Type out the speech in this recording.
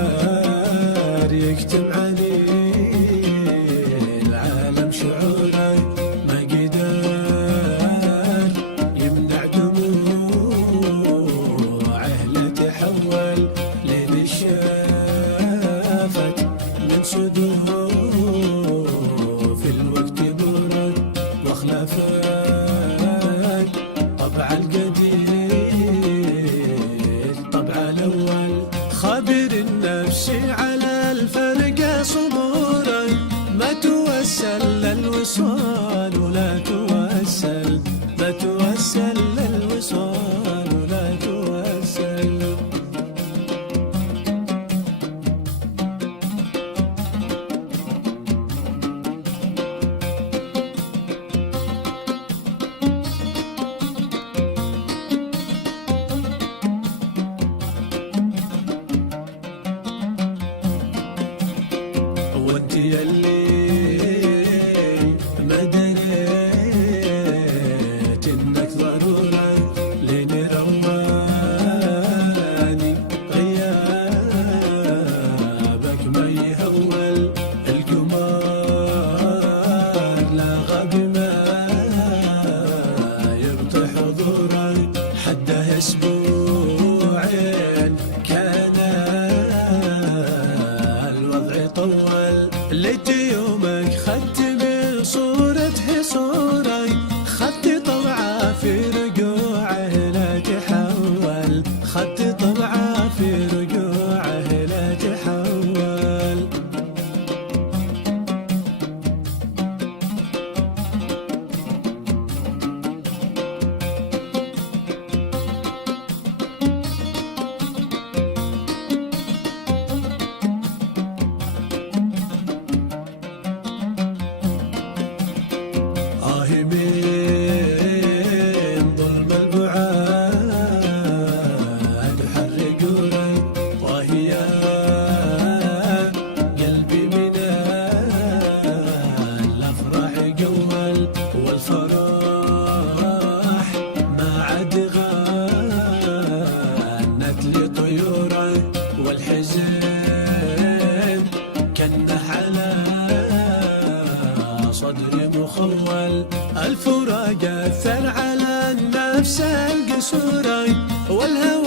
قدر يكتم علي العالم شعوره، ما قدر يمنع دموعه لا تحول لين شافت من صدور في الوقت برد واخلفت طبع القدير طبع الاول. خابر النفس على الفرقة صبورا، ما توسل للوصال ولا توسل، ما توسل للوصال ولا توسل. وانت يلي ما دريت انك ضرورة لين رواني غيابك ما يهول القمر، لا غاب ما يبطي حضوره، حده اسبوعين كان الوضع طول. ليت يومك خدت من صورته صورة، خدت طبعه في رجوعه لا تحول، خدت طبعه في رجوعه لا تحول. من ظلم البعاد حرقونا، وهي قلبي من الافراح قول، والفرح ما عاد غنت لي طيوره، والحزن كنه على صدري مخول. الفراق أثر على النفس القصورة، والهوى